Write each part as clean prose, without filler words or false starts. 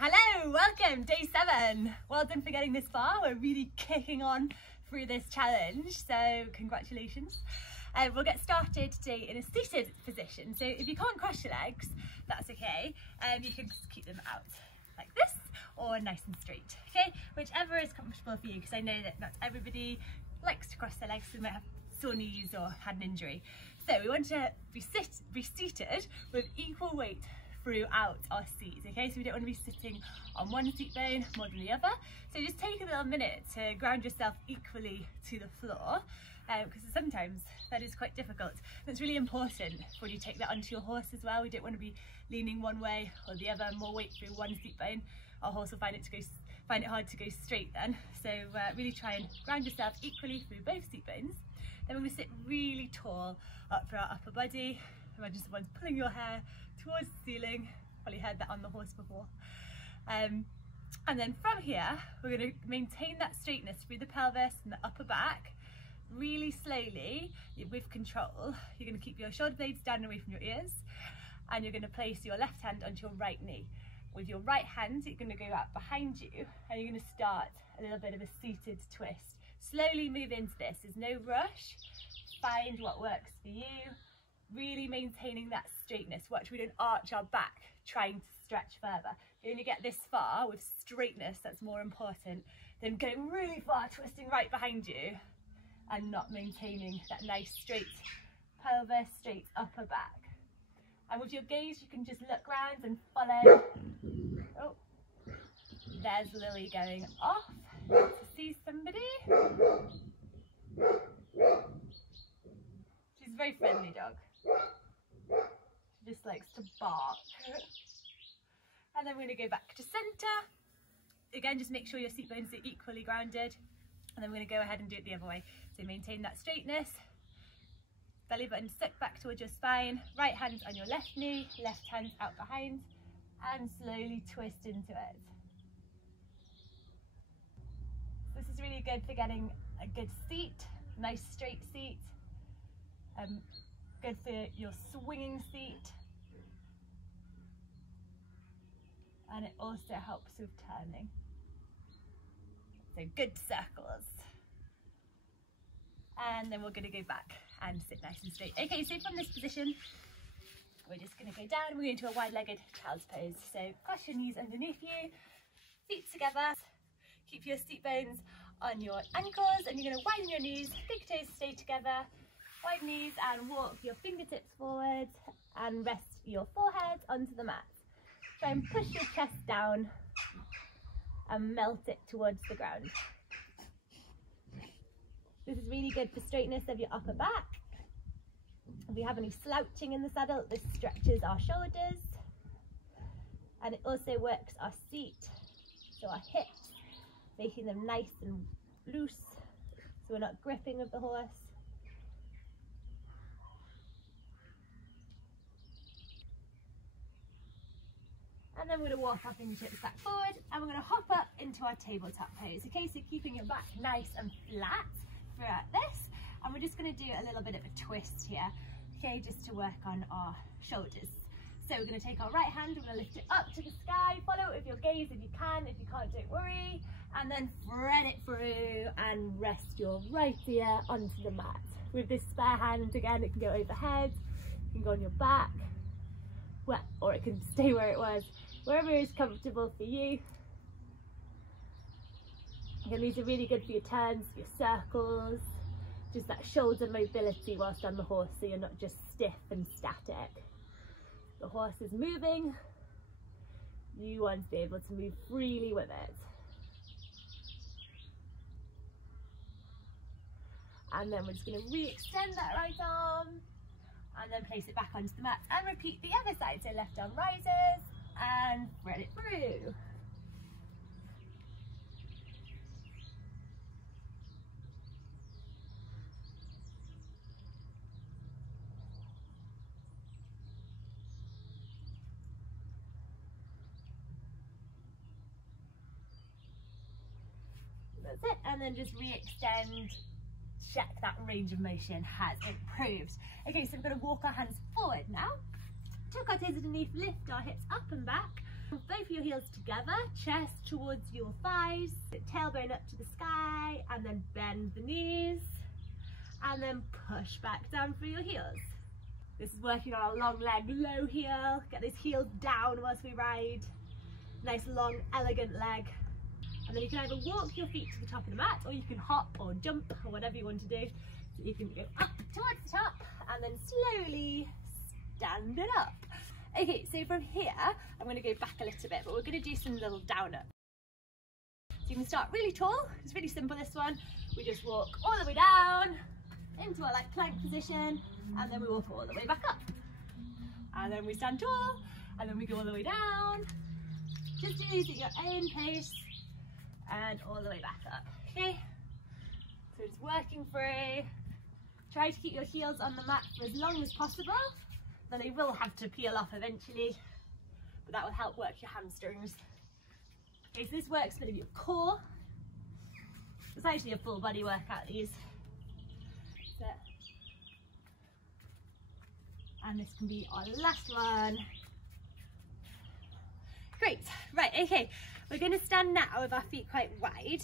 Hello, welcome, day 7. Well done for getting this far. We're really kicking on through this challenge, so congratulations. We'll get started today in a seated position. So if you can't cross your legs, that's okay. You can just keep them out like this or nice and straight, okay? Whichever is comfortable for you, because I know that not everybody likes to cross their legs, so they might have sore knees or had an injury. So we want to be seated with equal weight throughout our seat, okay? So we don't want to be sitting on one seat bone more than the other. So just take a little minute to ground yourself equally to the floor, because sometimes that is quite difficult. And it's really important when you take that onto your horse as well. We don't want to be leaning one way or the other, more weight through one seat bone. Our horse will find it hard to go straight then. So really try and ground yourself equally through both seat bones. Then we're going to sit really tall up for our upper body. Imagine someone's pulling your hair towards the ceiling. Probably heard that on the horse before. And then from here, we're going to maintain that straightness through the pelvis and the upper back. Really slowly, with control, you're going to keep your shoulder blades down away from your ears, and you're going to place your left hand onto your right knee. With your right hand, you're going to go out behind you, and you're going to start a little bit of a seated twist. Slowly move into this. There's no rush. Find what works for you. Really maintaining that straightness. Watch we don't arch our back trying to stretch further. You only get this far with straightness. That's more important than going really far, twisting right behind you and not maintaining that nice straight pelvis, straight upper back. And with your gaze, you can just look round and follow. Oh, there's Lily going off to see somebody. She's a very friendly dog. She just likes to bark. And then we're going to go back to centre. Again, just make sure your seat bones are equally grounded. And then we're going to go ahead and do it the other way. So maintain that straightness. Belly button stuck back towards your spine. Right hand on your left knee, left hand out behind. And slowly twist into it. This is really good for getting a good seat, nice straight seat. Good for your swinging seat. And it also helps with turning. So good circles. And then we're going to go back and sit nice and straight. Okay, so from this position, we're just going to go down. We're going to a wide-legged child's pose. So cross your knees underneath you, feet together. Keep your seat bones on your ankles, and you're going to widen your knees, big toes stay together. Wide knees and walk your fingertips forward and rest your forehead onto the mat. Try and push your chest down and melt it towards the ground. This is really good for straightness of your upper back. If we have any slouching in the saddle, this stretches our shoulders, and it also works our seat, so our hips, making them nice and loose so we're not gripping with the horse. And then we're going to walk our fingertips back forward, and we're going to hop up into our tabletop pose. Okay, so keeping your back nice and flat throughout this, and we're just going to do a little bit of a twist here, okay, just to work on our shoulders. So we're going to take our right hand, we're going to lift it up to the sky, follow it with your gaze if you can. If you can't, don't worry, and then thread it through and rest your right ear onto the mat. With this spare hand, again, it can go overhead, it can go on your back, well, or it can stay where it was, wherever is comfortable for you. Again, these are really good for your turns, your circles, just that shoulder mobility whilst on the horse, so you're not just stiff and static. The horse is moving, you want to be able to move freely with it. And then we're just going to re-extend that right arm and then place it back onto the mat and repeat the other side. So left arm rises and thread it through. That's it, and then just re-extend. Check that range of motion has improved. Okay, so we're going to walk our hands forward now. Tuck our toes underneath, lift our hips up and back, Both of your heels together, chest towards your thighs, tailbone up to the sky, and then bend the knees, and then push back down through your heels. This is working on our long leg, low heel. Get those heels down whilst we ride. Nice long, elegant leg. And then you can either walk your feet to the top of the mat, or you can hop or jump or whatever you want to do. So you can go up towards the top and then slowly stand it up. Okay, so from here, I'm going to go back a little bit, but we're going to do some little down up. So you can start really tall. It's really simple, this one. We just walk all the way down into our like plank position, and then we walk all the way back up. And then we stand tall, and then we go all the way down. Just use at your own pace, and all the way back up. Okay, so it's working through. Try to keep your heels on the mat for as long as possible. Then they will have to peel off eventually, but that will help work your hamstrings. Okay, so this works for your core. It's actually a full body workout, these. And this can be our last one. Great, right, okay. We're gonna stand now with our feet quite wide.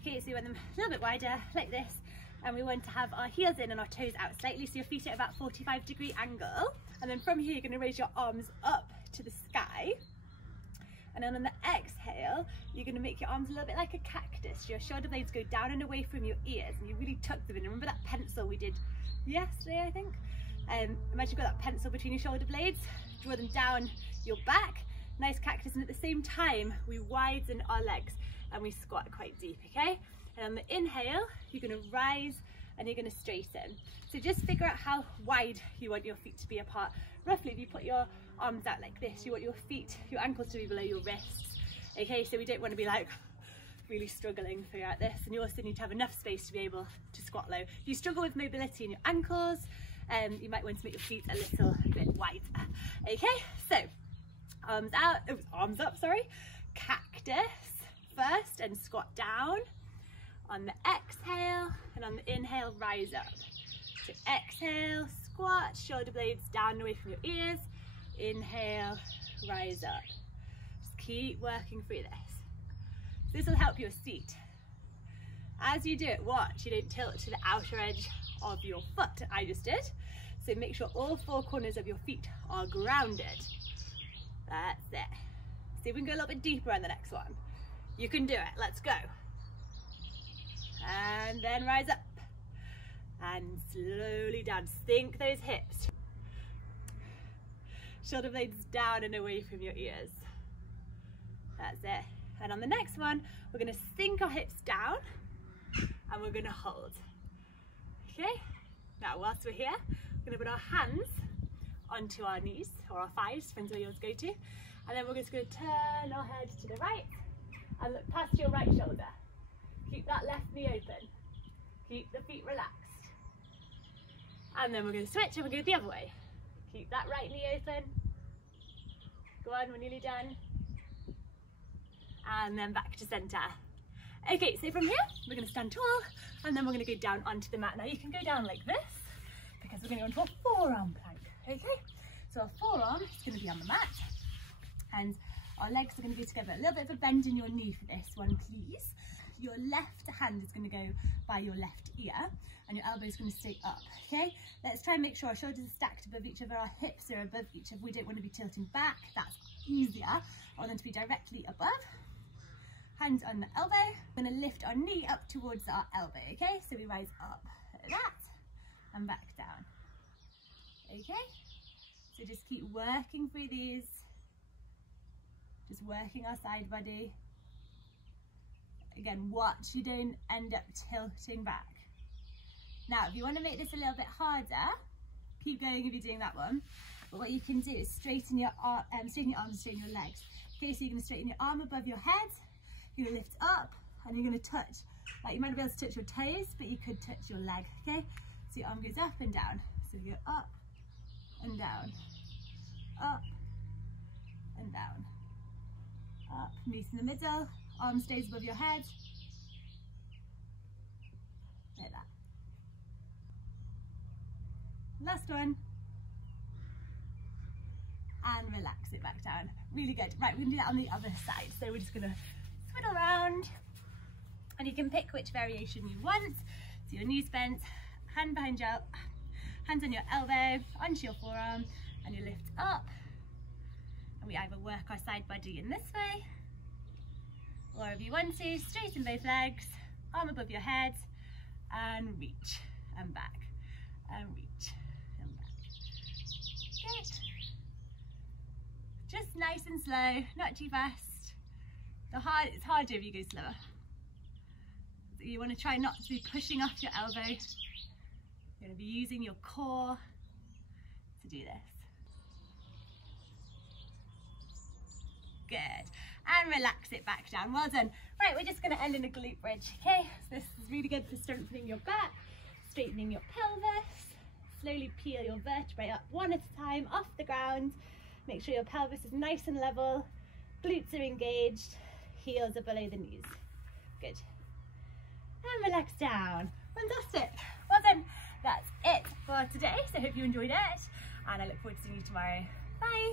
Okay, so you want them a little bit wider, like this. And we want to have our heels in and our toes out slightly, so your feet at about 45-degree angle. And then from here, you're gonna raise your arms up to the sky. And then on the exhale, you're gonna make your arms a little bit like a cactus. Your shoulder blades go down and away from your ears, and you really tuck them in. Remember that pencil we did yesterday, I think? Imagine you've got that pencil between your shoulder blades. Draw them down your back, nice cactus, and at the same time, we widen our legs and we squat quite deep, okay? And on the inhale, you're gonna rise and you're gonna straighten. So just figure out how wide you want your feet to be apart. Roughly, if you put your arms out like this, you want your feet, your ankles to be below your wrists. Okay, so we don't want to be like really struggling throughout this, and you also need to have enough space to be able to squat low. If you struggle with mobility in your ankles, you might want to make your feet a little bit wider. Okay, so arms out, arms up, sorry. Cactus first and squat down. On the exhale, and on the inhale, rise up. So exhale, squat, shoulder blades down away from your ears. Inhale, rise up. Just keep working through this. This will help your seat. As you do it, watch you don't tilt to the outer edge of your foot. I just did. So make sure all four corners of your feet are grounded. That's it. See if we can go a little bit deeper on the next one. You can do it. Let's go. And then rise up. And slowly down. Sink those hips. Shoulder blades down and away from your ears. That's it. And on the next one, we're going to sink our hips down and we're going to hold. Okay? Now, whilst we're here, we're going to put our hands onto our knees or our thighs, depends where yours go to. And then we're just going to turn our head to the right and look past your right shoulder. Keep that left knee open. Keep the feet relaxed. And then we're going to switch and we're going to go the other way. Keep that right knee open. Go on, we're nearly done. And then back to center. Okay, so from here, we're going to stand tall and then we're going to go down onto the mat. Now you can go down like this because we're going to go into a forearm plank. Okay, so our forearm is going to be on the mat and our legs are going to be together. A little bit of a bend in your knee for this one, please. Your left hand is going to go by your left ear and your elbow is going to stay up. Okay, let's try and make sure our shoulders are stacked above each other, our hips are above each other. We don't want to be tilting back, that's easier. I want them to be directly above. Hands on the elbow. We're going to lift our knee up towards our elbow, okay? So we rise up like that and back down. Okay? So just keep working through these. Just working our side body. Again, watch you don't end up tilting back. Now, if you want to make this a little bit harder, keep going if you're doing that one. But what you can do is straighten your arms and straighten your legs. Okay, so you're going to straighten your arm above your head. You're going to lift up and you're going to touch, like you might not be able to touch your toes, but you could touch your leg, okay? So your arm goes up and down. So you go up and down, up and down, up, meet in the middle, arm stays above your head, like that. Last one. And back down. Really good. Right, we're gonna do that on the other side. So we're just gonna swivel around, and you can pick which variation you want. So your knees bent, hand behind your, hands on your elbow, onto your forearm, and you lift up. And we either work our side body in this way, or if you want to, straighten both legs, arm above your head, and reach and back, and reach and back. Good. Just nice and slow, not too fast. It's harder if you go slower. So you want to try not to be pushing off your elbow. You're going to be using your core to do this. Good. And relax it back down. Well done. Right, we're just going to end in a glute bridge. Okay, so this is really good for strengthening your back, straightening your pelvis. Slowly peel your vertebrae up one at a time off the ground. Make sure your pelvis is nice and level. Glutes are engaged. Heels are below the knees. Good. And relax down. Fantastic. Well done. That's it for today. So I hope you enjoyed it. And I look forward to seeing you tomorrow. Bye.